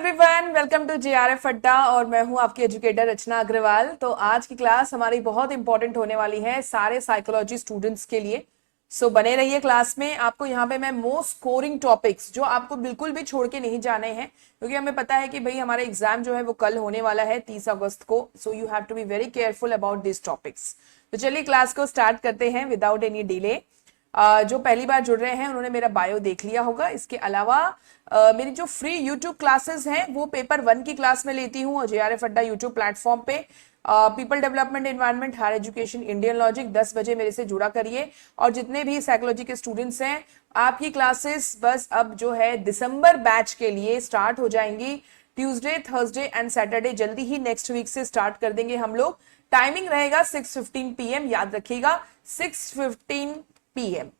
Everyone, welcome to JRF अड्डा और मैं हूं आपकी एजुकेटर रचना अग्रवाल। तो आज की क्लास हमारी बहुत इंपॉर्टेंट होने वाली है सारे साइकोलॉजी स्टूडेंट्स के लिए। बने रहिए क्लास में। आपको यहाँ पे मैं मोस्ट स्कोरिंग टॉपिक्स जो आपको बिल्कुल भी छोड़ के नहीं जाने हैं, क्योंकि हमें पता है कि भाई हमारा एग्जाम जो है वो कल होने वाला है 30 अगस्त को। So you have to be very careful about this topics. तो चलिए क्लास को स्टार्ट करते हैं विदाउट एनी डिले। जो पहली बार जुड़ रहे हैं उन्होंने मेरा बायो देख लिया होगा। इसके अलावा मेरी जो फ्री यूट्यूब क्लासेस हैं वो पेपर 1 की क्लास में लेती हूँ जेआरएफ अड्डा यूट्यूब प्लेटफॉर्म पे। People development environment higher education Indian logic 10 बजे मेरे से जुड़ा करिए। और जितने भी साइकोलॉजी के स्टूडेंट्स हैं, आपकी क्लासेस बस अब जो है दिसंबर बैच के लिए स्टार्ट हो जाएंगी। ट्यूसडे, थर्सडे एंड सैटरडे जल्दी ही नेक्स्ट वीक से स्टार्ट कर देंगे हम लोग। टाइमिंग रहेगा 6:15 PM, याद रखिएगा 6:15 PM।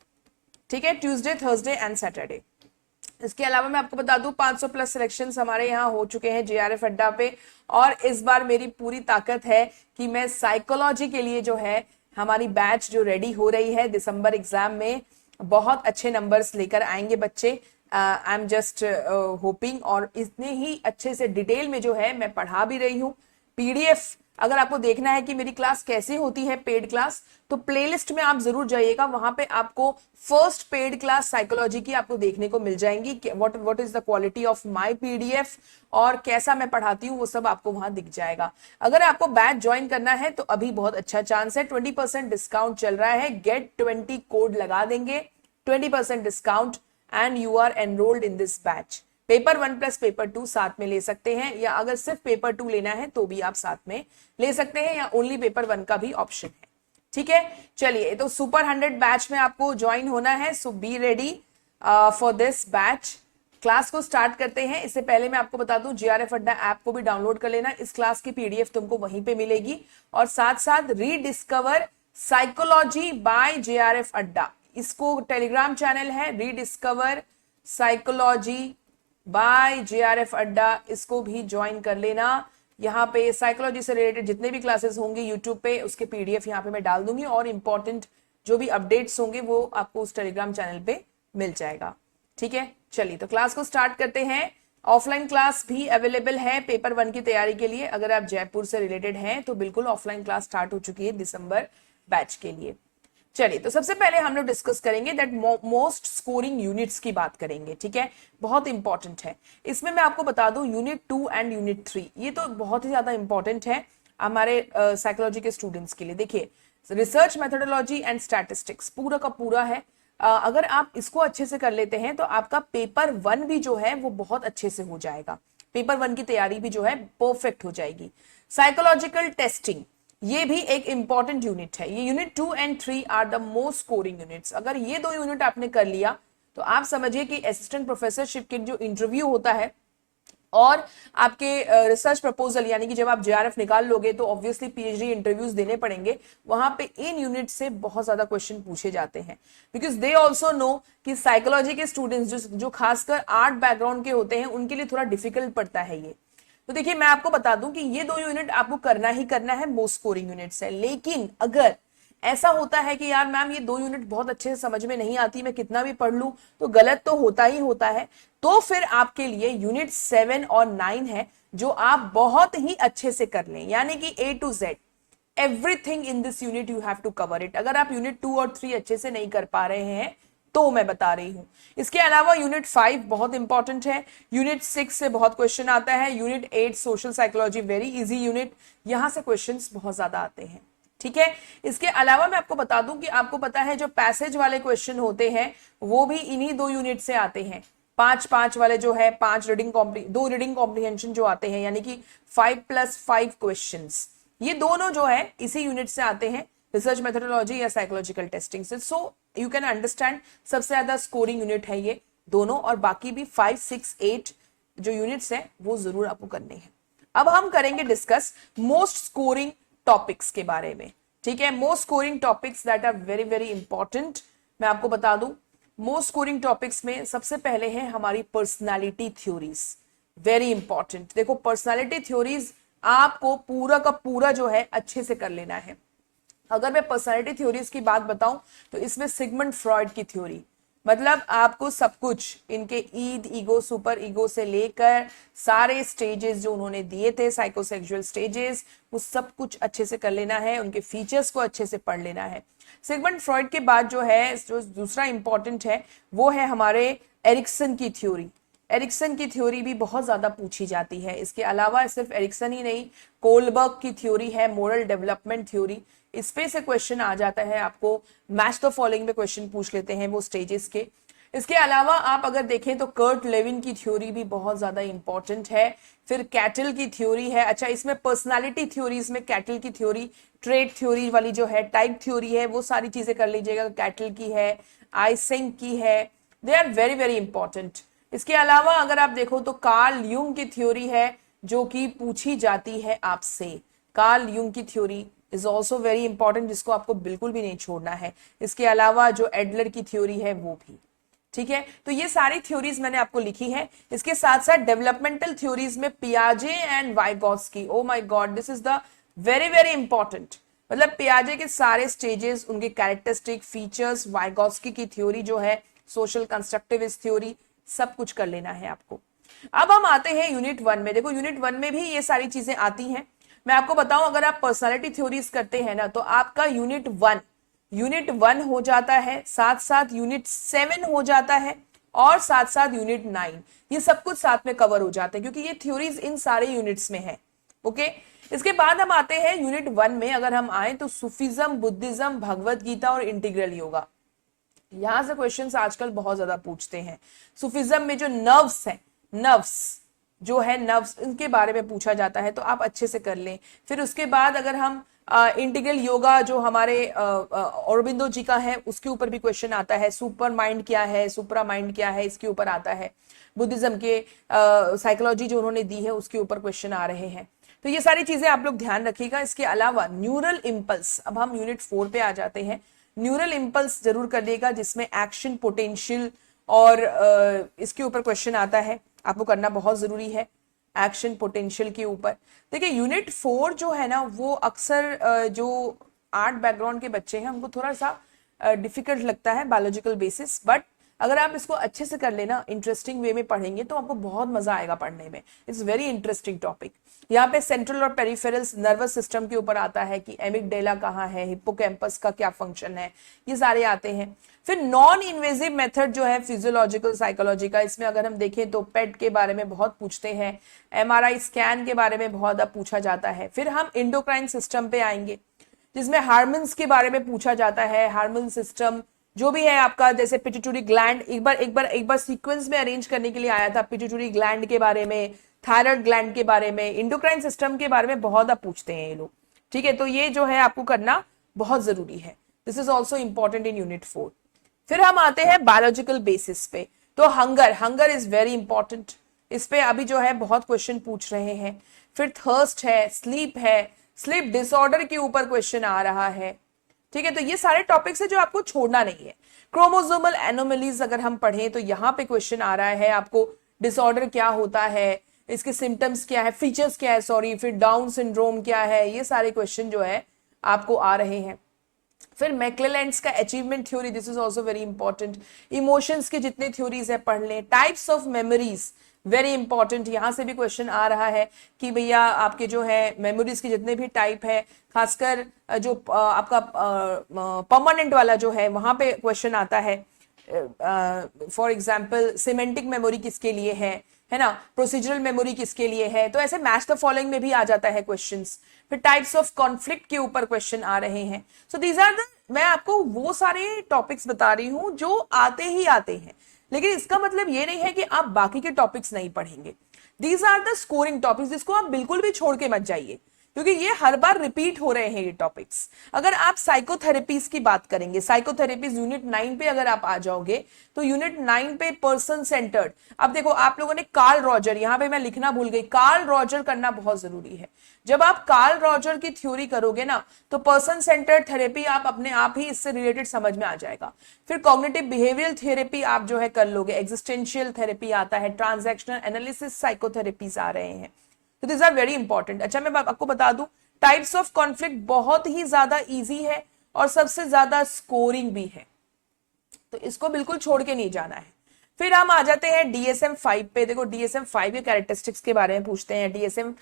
ठीक है, ट्यूसडे, थर्सडे एंड सैटरडे। इसके अलावा मैं आपको बता दूं 500 प्लस सिलेक्शंस हमारे यहाँ हो चुके हैं जेआरएफ अड्डा पे। और इस बार मेरी पूरी ताकत है कि मैं साइकोलॉजी के लिए जो है हमारी बैच जो रेडी हो रही है दिसंबर एग्जाम में बहुत अच्छे नंबर्स लेकर आएंगे बच्चे। I am just hoping. और इतने ही अच्छे से डिटेल में जो है मैं पढ़ा भी रही हूँ। पीडीएफ अगर आपको देखना है कि मेरी क्लास कैसे होती है पेड क्लास, तो प्लेलिस्ट में आप जरूर जाइएगा। वहां पे आपको फर्स्ट पेड क्लास साइकोलॉजी की आपको देखने को मिल जाएंगी। What is the quality of my PDF और कैसा मैं पढ़ाती हूँ वो सब आपको वहां दिख जाएगा। अगर आपको बैच ज्वाइन करना है तो अभी बहुत अच्छा चांस है। 20% डिस्काउंट चल रहा है। गेट 20 कोड लगा देंगे, 20% discount and you are enrolled in this batch. Paper 1 plus paper 2 साथ में ले सकते हैं, या अगर सिर्फ पेपर 2 लेना है तो भी आप साथ में ले सकते हैं, या ओनली पेपर 1 का भी ऑप्शन है। ठीक है, चलिए तो सुपर 100 बैच में आपको ज्वाइन होना है। So be ready for this batch. Class को स्टार्ट करते हैं। इससे पहले मैं आपको बता दूं जेआरएफ अड्डा ऐप को भी डाउनलोड कर लेना। इस क्लास की पीडीएफ तुमको वहीं पे मिलेगी। और साथ साथ रीडिस्कवर साइकोलॉजी बाय जेआरएफ अड्डा, इसको टेलीग्राम चैनल है रीडिस्कवर साइकोलॉजी बाय जेआरएफ अड्डा, इसको भी ज्वाइन कर लेना। यहाँ पे साइकोलॉजी से रिलेटेड जितने भी क्लासेस होंगे यूट्यूब पे उसके पीडीएफ यहाँ पे मैं डाल दूंगी, और इंपॉर्टेंट जो भी अपडेट्स होंगे वो आपको उस टेलीग्राम चैनल पे मिल जाएगा। ठीक है, चलिए तो क्लास को स्टार्ट करते हैं। ऑफलाइन क्लास भी अवेलेबल है पेपर 1 की तैयारी के लिए। अगर आप जयपुर से रिलेटेड हैं तो बिल्कुल ऑफलाइन क्लास स्टार्ट हो चुकी है दिसंबर बैच के लिए। चलिए तो सबसे पहले हम लोग डिस्कस करेंगे दैट मोस्ट स्कोरिंग यूनिट्स की बात करेंगे। ठीक है, बहुत इंपॉर्टेंट है। इसमें मैं आपको बता दूं यूनिट 2 एंड यूनिट 3 ये तो बहुत ही ज्यादा इंपॉर्टेंट है हमारे साइकोलॉजी के स्टूडेंट्स के लिए। देखिए, रिसर्च मेथोडोलॉजी एंड स्टैटिस्टिक्स पूरा का पूरा है। अगर आप इसको अच्छे से कर लेते हैं तो आपका पेपर 1 भी जो है वो बहुत अच्छे से हो जाएगा। पेपर 1 की तैयारी भी जो है परफेक्ट हो जाएगी। साइकोलॉजिकल टेस्टिंग ये भी एक इंपॉर्टेंट यूनिट है। ये unit 2 and 3 are the most scoring units. अगर ये 2 यूनिट आपने कर लिया तो आप समझिए कि असिस्टेंट प्रोफेसरशिप के जो इंटरव्यू होता है और आपके रिसर्च प्रपोजल, यानी कि जब आप जेआरएफ निकाल लोगे तो ऑब्वियसली पीएचडी इंटरव्यूज देने पड़ेंगे। वहां पे इन यूनिट से बहुत ज्यादा क्वेश्चन पूछे जाते हैं, बिकॉज दे ऑल्सो नो कि साइकोलॉजी के स्टूडेंट्स जो खासकर आर्ट बैकग्राउंड के होते हैं उनके लिए थोड़ा डिफिकल्ट पड़ता है ये। तो देखिए, मैं आपको बता दूं कि ये 2 यूनिट आपको करना ही करना है, मोस्ट स्कोरिंग यूनिट्स है। लेकिन अगर ऐसा होता है कि यार मैम ये 2 यूनिट बहुत अच्छे से समझ में नहीं आती, मैं कितना भी पढ़ लूं तो गलत तो होता ही होता है, तो फिर आपके लिए यूनिट 7 और 9 है जो आप बहुत ही अच्छे से कर लें, यानी कि A to Z everything in this unit you have to cover it. अगर आप यूनिट 2 और 3 अच्छे से नहीं कर पा रहे हैं तो मैं बता रही हूं। इसके अलावा यूनिट 5 बहुत इंपॉर्टेंट है। यूनिट 6 से बहुत क्वेश्चन आता है। Unit 8 social psychology very easy unit, यहां से क्वेश्चंस बहुत ज्यादा आते हैं। ठीक है, इसके अलावा मैं आपको बता दूं कि आपको पता है जो पैसेज वाले क्वेश्चन होते हैं वो भी इन्हीं 2 यूनिट से आते हैं। 5-5 वाले जो है 2 रीडिंग कॉम्प्रिहेंशन जो आते हैं, यानी कि 5+5 क्वेश्चंस, ये दोनों जो है इसी यूनिट से आते हैं, रिसर्च मेथोडोलॉजी या साइकोलॉजिकल टेस्टिंग से। सो यू कैन अंडरस्टैंड सबसे ज्यादा स्कोरिंग यूनिट है ये दोनों, और बाकी भी 5, 6, 8 जो यूनिट्स है वो जरूर आपको करने हैं। अब हम करेंगे डिस्कस मोस्ट स्कोरिंग टॉपिक्स के बारे में। ठीक है, most scoring topics that are very very important. मैं आपको बता दूं मोस्ट स्कोरिंग टॉपिक्स में सबसे पहले है हमारी पर्सनालिटी थ्योरीज, वेरी इंपॉर्टेंट। देखो, पर्सनालिटी थ्योरीज आपको पूरा का पूरा जो है अच्छे से कर लेना है। अगर मैं पर्सनालिटी थ्योरीज की बात बताऊं तो इसमें सिगमंड फ्रॉइड की थ्योरी, मतलब आपको सब कुछ इनके ईद, ईगो, सुपर ईगो से लेकर सारे स्टेजेस जो उन्होंने दिए थे, साइकोसेक्सुअल स्टेजेस, वो सब कुछ अच्छे से कर लेना है, उनके फीचर्स को अच्छे से पढ़ लेना है। सिगमंड फ्रॉइड के बाद जो है, जो दूसरा इंपॉर्टेंट है, वो है हमारे एरिक्सन की थ्योरी। एरिक्सन की थ्योरी भी बहुत ज्यादा पूछी जाती है। इसके अलावा सिर्फ एरिक्सन ही नहीं, कोलबर्ग की थ्योरी है, मोरल डेवलपमेंट थ्योरी, इस पे से क्वेश्चन आ जाता है आपको। मैच द फॉलोइंग में क्वेश्चन पूछ लेते हैं वो स्टेजेस के। इसके अलावा आप अगर देखें तो कर्ट लेविन की थ्योरी भी बहुत ज्यादा इंपॉर्टेंट है। फिर कैटल की थ्योरी है। अच्छा, इसमें पर्सनालिटी थ्योरीज में कैटल की थ्योरी, ट्रेड थ्योरी वाली जो है, टाइप थ्योरी है, वो सारी चीजें कर लीजिएगा। कैटल की है, आइसेंक की है, they are very very important. इसके अलावा अगर आप देखो तो कार्ल यूंग की थ्योरी है जो कि पूछी जाती है आपसे। कार्ल यूंग की theory is also very important, जिसको आपको बिल्कुल भी नहीं छोड़ना है। इसके अलावा जो एडलर की थ्योरी है वो भी। ठीक है, तो ये सारी थ्योरीज मैंने आपको लिखी है। इसके साथ साथ डेवलपमेंटल थ्योरीज में पियाजे and Vygotsky, oh my god, this is the very very important. मतलब पियाजे के सारे स्टेजेस, उनके कैरेक्टरिस्टिक फीचर्स, वाइगोत्स्की की थ्योरी जो है, सोशल कंस्ट्रक्टिविस्ट थ्योरी, सब कुछ कर लेना है आपको। अब हम आते हैं यूनिट 1 में। देखो यूनिट 1 में भी ये सारी चीजें आती हैं। मैं आपको बताऊं, अगर आप पर्सनालिटी थ्योरीज करते हैं ना, तो आपका यूनिट वन हो जाता है, साथ साथ यूनिट 7 हो जाता है, और साथ साथ यूनिट 9, ये सब कुछ साथ में कवर हो जाते हैं क्योंकि ये थ्योरीज इन सारे यूनिट्स में है। ओके, इसके बाद हम आते हैं यूनिट 1 में। अगर हम आए तो सूफिज्म, बुद्धिज्म, भगवत गीता और इंटीग्रल योगा, यहां से क्वेश्चंस आजकल बहुत ज्यादा पूछते हैं। सूफिज्म में जो नर्व्स है, नर्व्स जो है, नर्व्स, इनके बारे में पूछा जाता है, तो आप अच्छे से कर लें। फिर उसके बाद अगर हम इंटीग्रल योगा जो हमारे औरबिंदो जी का है, उसके ऊपर भी क्वेश्चन आता है। सुपर माइंड क्या है, सुपरा माइंड क्या है, इसके ऊपर आता है। बुद्धिज्म के साइकोलॉजी जो उन्होंने दी है, उसके ऊपर क्वेश्चन आ रहे हैं। तो ये सारी चीजें आप लोग ध्यान रखिएगा। इसके अलावा न्यूरल इंपल्स, अब हम यूनिट 4 पे आ जाते हैं। न्यूरल इंपल्स जरूर करिएगा, जिसमें एक्शन पोटेंशियल और इसके ऊपर क्वेश्चन आता है, आपको करना बहुत जरूरी है एक्शन पोटेंशियल के ऊपर। देखिए यूनिट 4 जो है ना, वो अक्सर जो आर्ट बैकग्राउंड के बच्चे हैं उनको थोड़ा सा डिफिकल्ट लगता है बायोलॉजिकल बेसिस, बट अगर आप इसको अच्छे से कर लेना, इंटरेस्टिंग वे में पढ़ेंगे, तो आपको बहुत मजा आएगा पढ़ने में। It's very interesting topic. यहाँ पे सेंट्रल और पेरिफेरल्स नर्वस सिस्टम के ऊपर आता है कि एमिगडेला कहाँ है, हिप्पोकैम्पस का क्या फंक्शन है, ये सारे आते हैं। फिर नॉन इन्वेजिव मेथड जो है फिजियोलॉजिकल साइकोलॉजी का, इसमें अगर हम देखें तो पेट के बारे में बहुत पूछते हैं, एमआरआई स्कैन के बारे में बहुत अब पूछा जाता है। फिर हम इंडोक्राइन सिस्टम पे आएंगे, जिसमें हार्मोन्स के बारे में पूछा जाता है। हार्मोन सिस्टम जो भी है आपका, जैसे पिट्यूटरी ग्लैंड, एक बार सीक्वेंस में अरेंज करने के लिए आया था, पिट्यूटरी ग्लैंड के बारे में, थायराइड ग्लैंड के बारे में, इंडोक्राइन सिस्टम के बारे में बहुत अब पूछते हैं ये लोग। ठीक है, तो ये जो है आपको करना बहुत जरूरी है। This is also important in unit 4। फिर हम आते हैं बायोलॉजिकल बेसिस पे। तो हंगर इज वेरी इंपॉर्टेंट, इस पे अभी जो है बहुत क्वेश्चन पूछ रहे हैं। फिर थर्स्ट है, स्लीप है, स्लीप डिसऑर्डर के ऊपर क्वेश्चन आ रहा है। ठीक है, तो ये सारे टॉपिक्स है जो आपको छोड़ना नहीं है। क्रोमोसोमल एनोमलीज अगर हम पढ़ें तो यहाँ पे क्वेश्चन आ रहा है आपको, डिसऑर्डर क्या होता है, इसके सिम्टम्स क्या है, फीचर्स क्या है, सॉरी, फिर डाउन सिंड्रोम क्या है, ये सारे क्वेश्चन जो है आपको आ रहे हैं। फिर मैक्लेलैंड्स का achievement theory, this is also very important. Emotions के जितने थ्योरीज है पढ़ लें। Types of memories, very important, यहां से भी क्वेश्चन आ रहा है कि भैया आपके जो है मेमोरीज के जितने भी टाइप है, खासकर जो आपका परमानेंट वाला जो है, वहां पे क्वेश्चन आता है। फॉर एग्जाम्पल सिमेंटिक मेमोरी किसके लिए है ना, प्रोसीजरल मेमोरी किसके लिए है, तो ऐसे मैच द फॉलोइंग में भी आ जाता है क्वेश्चंस। फिर टाइप्स ऑफ कॉन्फ्लिक्ट के ऊपर क्वेश्चन आ रहे हैं। सो दीज आर द, मैं आपको वो सारे टॉपिक्स बता रही हूं जो आते ही आते हैं, लेकिन इसका मतलब ये नहीं है कि आप बाकी के टॉपिक्स नहीं पढ़ेंगे। These are the scoring topics, जिसको आप बिल्कुल भी छोड़ के मत जाइए, क्योंकि ये हर बार रिपीट हो रहे हैं ये टॉपिक्स। अगर आप साइकोथेरेपीज की बात करेंगे, साइकोथेरेपीज यूनिट 9 पे अगर आप आ जाओगे, तो यूनिट 9 पे पर्सन सेंटर्ड, अब देखो आप लोगों ने कार्ल रॉजर, यहां पे मैं लिखना भूल गई, कार्ल रॉजर करना बहुत जरूरी है। जब आप कार्ल रॉजर की थ्योरी करोगे ना, तो पर्सन सेंटर्ड थेरेपी आप अपने आप ही इससे रिलेटेड समझ में आ जाएगा। फिर कॉग्निटिव बिहेवियरल थेरेपी आप जो है कर लोगे, एग्जिस्टेंशियल थेरेपी आता है, ट्रांजैक्शनल एनालिसिस साइकोथेरेपीज आ रहे हैं। तो दिस आर वेरी इंपॉर्टेंट। अच्छा, मैं आपको बता दूं, टाइप्स ऑफ कॉन्फ्लिक्ट बहुत ही ज्यादा इजी है और सबसे ज्यादा स्कोरिंग भी है। तो इसको बिल्कुल छोड़ के नहीं जाना है। फिर हम आ जाते हैं DSM 5 पे। देखो DSM 5 के कैरेक्टरिस्टिक्स के बारे में पूछते हैं। DSM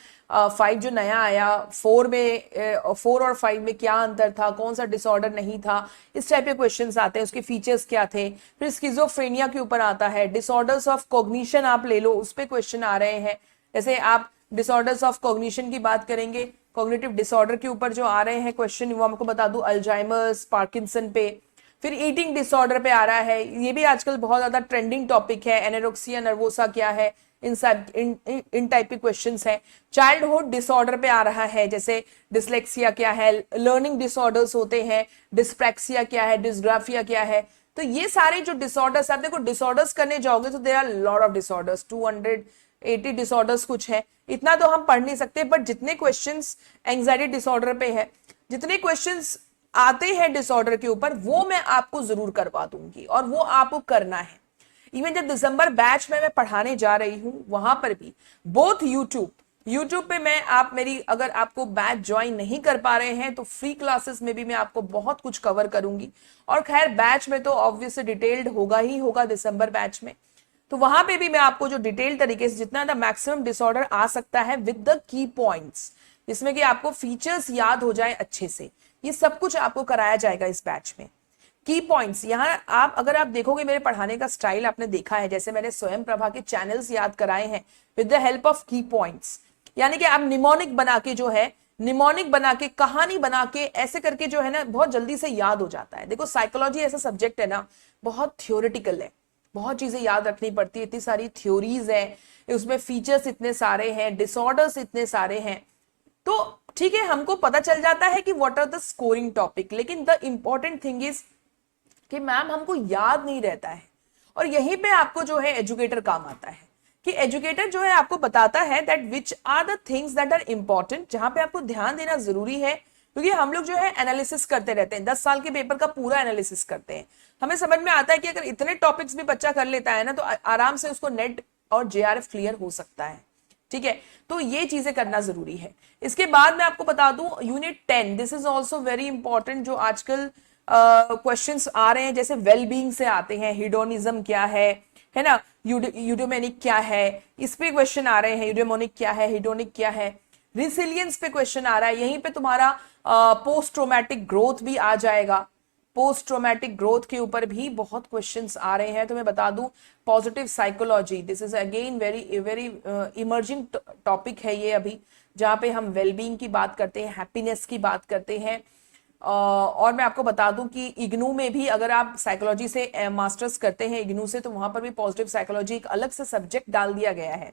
5 जो नया आया, 4 और 5 में क्या अंतर था, कौन सा डिसऑर्डर नहीं था, इस टाइप के क्वेश्चंस आते हैं, उसके फीचर्स क्या थे। फिर स्किजोफ्रेनिया के ऊपर आता है। डिसऑर्डर्स ऑफ कॉग्निशन आप ले लो, उस पर क्वेश्चन आ रहे हैं। जैसे आप डिसऑर्डर्स ऑफ कॉग्निशन की बात करेंगे, कॉग्निटिव डिसऑर्डर के ऊपर जो आ रहे हैं क्वेश्चन, वो आपको बता दूं अल्जाइमर्स, पार्किंसन पे। फिर ईटिंग डिसऑर्डर पे आ रहा है, ये भी आजकल बहुत ज्यादा ट्रेंडिंग टॉपिक है। एनोरेक्सिया नर्वोसा क्या है, इन सब इन टाइप के क्वेश्चंस है। चाइल्डहुड डिसऑर्डर पे आ रहा है, जैसे डिसलेक्सिया क्या है, लर्निंग डिसऑर्डर्स होते हैं, डिस्प्रैक्सिया क्या है, डिस्ग्राफिया क्या है। तो ये सारे जो डिसऑर्डर्स, आप देखो डिसऑर्डर्स करने जाओगे तो there are lot of disorders, 280 disorders कुछ है, इतना तो हम पढ़ नहीं सकते। बट जितने क्वेश्चंस एंजाइटी डिसऑर्डर पे है, जितने क्वेश्चंस आते हैं डिसऑर्डर के ऊपर, वो मैं आपको जरूर करवा दूंगी और वो आपको करना है। इवन जब दिसंबर बैच में मैं पढ़ाने जा रही हूं, वहां पर भी बोथ यूट्यूब पे मैं, आप मेरी अगर आपको बैच ज्वाइन नहीं कर पा रहे हैं तो फ्री क्लासेस में भी मैं आपको बहुत कुछ कवर करूंगी। और खैर बैच में तो ऑब्वियसली डिटेल्ड होगा ही होगा दिसंबर बैच में, तो वहां पे भी मैं आपको जो डिटेल तरीके से जितना द मैक्सिमम डिसऑर्डर आ सकता है विद द की पॉइंट्स, जिसमें कि आपको फीचर्स याद हो जाए अच्छे से, ये सब कुछ आपको कराया जाएगा इस बैच में। की पॉइंट्स, यहाँ आप अगर आप देखोगे मेरे पढ़ाने का स्टाइल आपने देखा है, जैसे मैंने स्वयं प्रभा के चैनल्स याद कराए हैं विद द हेल्प ऑफ की पॉइंट्स। यानी कि आप निमोनिक बना के जो है, निमोनिक बना के, कहानी बना के, ऐसे करके जो है ना बहुत जल्दी से याद हो जाता है। देखो साइकोलॉजी ऐसा सब्जेक्ट है ना, बहुत थ्योरेटिकल है, बहुत चीजें याद रखनी पड़ती है, इतनी सारी थ्योरीज है उसमें, फीचर्स इतने सारे हैं, डिसऑर्डर्स इतने सारे हैं। तो ठीक है, हमको पता चल जाता है कि what are the scoring topic, लेकिन द इंपॉर्टेंट थिंग इज कि मैम हमको याद नहीं रहता है। और यहीं पे आपको जो है एजुकेटर काम आता है, कि एजुकेटर जो है आपको बताता है that which are the things that are important, जहां पे आपको ध्यान देना जरूरी है। क्योंकि हम लोग जो है एनालिसिस करते रहते हैं, 10 साल के पेपर का पूरा एनालिसिस करते हैं। हमें समझ में आता है कि अगर इतने टॉपिक्स भी बच्चा कर लेता है ना, तो आराम से उसको नेट और JRF क्लियर हो सकता है। ठीक है, तो ये चीजें करना जरूरी है। इसके बाद मैं आपको बता दूं unit 10, this is also very important, जो आजकल क्वेश्चंस आ रहे हैं, जैसे वेलबींग से आते हैं, हिडोनिज्म क्या है ना, यूडोमेनिक क्या है, इस पे क्वेश्चन आ रहे हैं, यूडोमोनिक क्या है, हिडोनिक क्या है। रिसिलियंस पे क्वेश्चन आ रहा है, यहीं पे तुम्हारा पोस्ट ट्रोमैटिक ग्रोथ भी आ जाएगा। पोस्ट ट्रोमैटिक ग्रोथ के ऊपर भी बहुत क्वेश्चंस आ रहे हैं। तो मैं बता दूं positive psychology, this is again very very emerging topic है ये अभी, जहां पे हम वेलबींग की बात करते हैं, हैप्पीनेस की बात करते हैं। और मैं आपको बता दूं कि इग्नू में भी अगर आप साइकोलॉजी से मास्टर्स करते हैं इग्नू से, तो वहां पर भी पॉजिटिव साइकोलॉजी एक अलग से सब्जेक्ट डाल दिया गया है।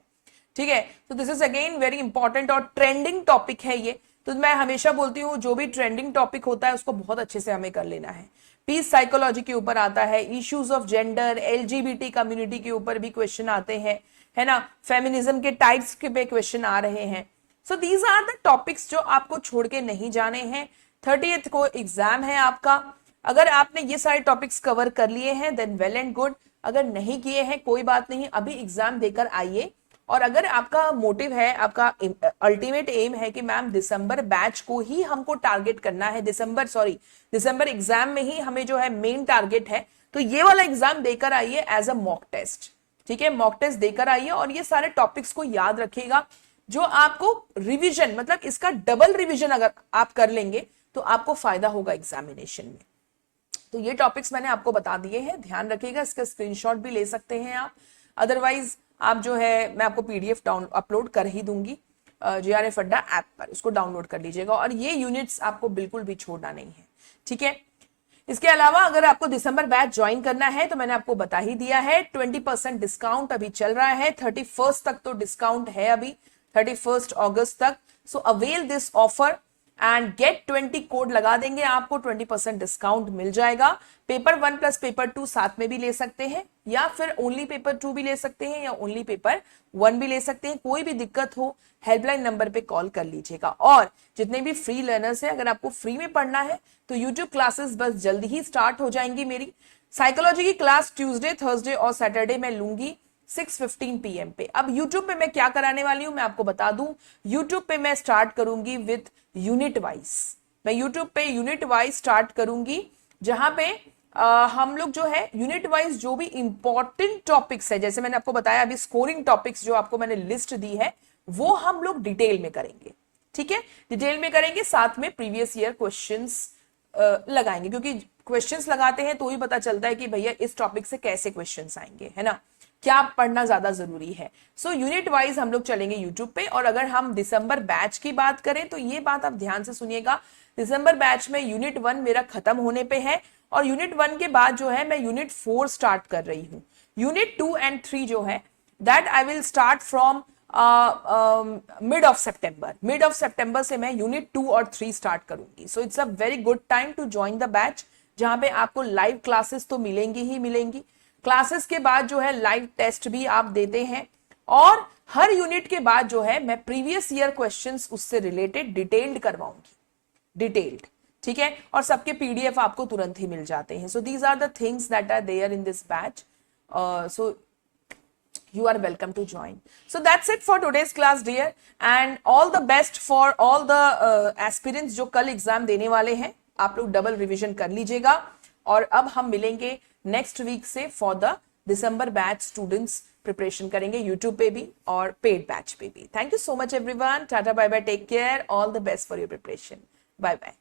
ठीक है, तो this is again very important और ट्रेंडिंग टॉपिक है ये। तो मैं हमेशा बोलती हूँ जो भी ट्रेंडिंग टॉपिक होता है उसको बहुत अच्छे से हमें कर लेना है। पीस साइकोलॉजी के ऊपर आता है, issues of gender, LGBT community के ऊपर भी क्वेश्चन आते हैं, है ना, फेमिनिज्म के टाइप्स के पे क्वेश्चन आ रहे हैं। So these are the topics जो आपको छोड़ के नहीं जाने हैं। 30th को एग्जाम है आपका, अगर आपने ये सारे टॉपिक्स कवर कर लिए हैं देन वेल एंड गुड, अगर नहीं किए हैं कोई बात नहीं, अभी एग्जाम देकर आइए। और अगर आपका मोटिव है, आपका अल्टीमेट एम है कि मैम दिसंबर बैच को ही हमको टारगेट करना है, दिसंबर एग्जाम में ही हमें जो है मेन टारगेट है, तो ये वाला एग्जाम देकर आइए एज अ मॉक टेस्ट। ठीक है, मॉक टेस्ट देकर आइए और ये सारे टॉपिक्स को याद रखिएगा, जो आपको रिवीजन, मतलब इसका डबल रिवीजन अगर आप कर लेंगे तो आपको फायदा होगा एग्जामिनेशन में। तो ये टॉपिक्स मैंने आपको बता दिए हैं, ध्यान रखिएगा, इसका स्क्रीनशॉट भी ले सकते हैं आप। अदरवाइज आप जो है, मैं आपको PDF डाउन अपलोड कर ही दूंगी JRF अड्डा ऐप पर, उसको डाउनलोड कर लीजिएगा। और ये यूनिट्स आपको बिल्कुल भी छोड़ना नहीं है। ठीक है, इसके अलावा अगर आपको दिसंबर बैच ज्वाइन करना है तो मैंने आपको बता ही दिया है, 20% डिस्काउंट अभी चल रहा है, 31st तक तो डिस्काउंट है अभी, 31 अगस्त तक। So avail this offer and get 20 code लगा देंगे, आपको 20% डिस्काउंट मिल जाएगा। पेपर 1 प्लस पेपर 2 साथ में भी ले सकते हैं, या फिर ओनली पेपर 2 भी ले सकते हैं, या ओनली पेपर 1 भी ले सकते हैं। कोई भी दिक्कत हो हेल्पलाइन नंबर पे कॉल कर लीजिएगा। और जितने भी फ्री लर्नर्स हैं, अगर आपको फ्री में पढ़ना है तो यूट्यूब क्लासेस बस जल्दी ही स्टार्ट हो जाएंगी मेरी। साइकोलॉजी की क्लास ट्यूसडे, थर्सडे और सैटरडे में लूंगी 6:15 PM पे। अब यूट्यूब पे मैं क्या कराने वाली हूं मैं आपको बता दूं, यूट्यूब पे मैं स्टार्ट करूंगी विद यूनिट वाइज, मैं यूट्यूब पे यूनिट वाइज स्टार्ट करूंगी, जहां पे हम लोग जो है यूनिट वाइज जो भी इंपॉर्टेंट टॉपिक्स है, जैसे मैंने आपको बताया अभी स्कोरिंग टॉपिक्स जो आपको मैंने लिस्ट दी है, वो हम लोग डिटेल में करेंगे। ठीक है, डिटेल में करेंगे, साथ में प्रीवियस ईयर क्वेश्चंस लगाएंगे, क्योंकि क्वेश्चंस लगाते हैं तो ही पता चलता है कि भैया इस टॉपिक से कैसे क्वेश्चंस आएंगे, है ना, क्या पढ़ना ज्यादा जरूरी है। सो यूनिट वाइज हम लोग चलेंगे यूट्यूब पे। और अगर हम दिसंबर बैच की बात करें तो ये बात आप ध्यान से सुनिएगा, दिसंबर बैच में यूनिट 1 मेरा खत्म होने पे है, और यूनिट 1 के बाद जो है मैं यूनिट 4 स्टार्ट कर रही हूँ। यूनिट 2 एंड 3 जो है that I will start from mid of सितंबर से मैं यूनिट 2 और 3 स्टार्ट करूंगी। So it's a very good time to join the batch, जहां पे आपको लाइव क्लासेस तो मिलेंगी ही मिलेंगी, क्लासेस के बाद जो है लाइव टेस्ट भी आप देते हैं, और हर यूनिट के बाद जो है मैं प्रीवियस ईयर क्वेश्चंस उससे रिलेटेड डिटेल्ड करवाऊंगी, डिटेल्ड। ठीक है, और सबके पीडीएफ आपको तुरंत ही मिल जाते हैं। So these are the things that are there in this batch, so you are welcome to join. So that's it for today's class dear, and all the best for all the aspirants जो कल exam देने वाले हैं। आप लोग double revision कर लीजिएगा, और अब हम मिलेंगे नेक्स्ट वीक से for the December batch students, preparation करेंगे यूट्यूब पे भी और पेड बैच पे भी। Thank you so much everyone, tata bye bye, take care, all the best for your preparation, bye bye.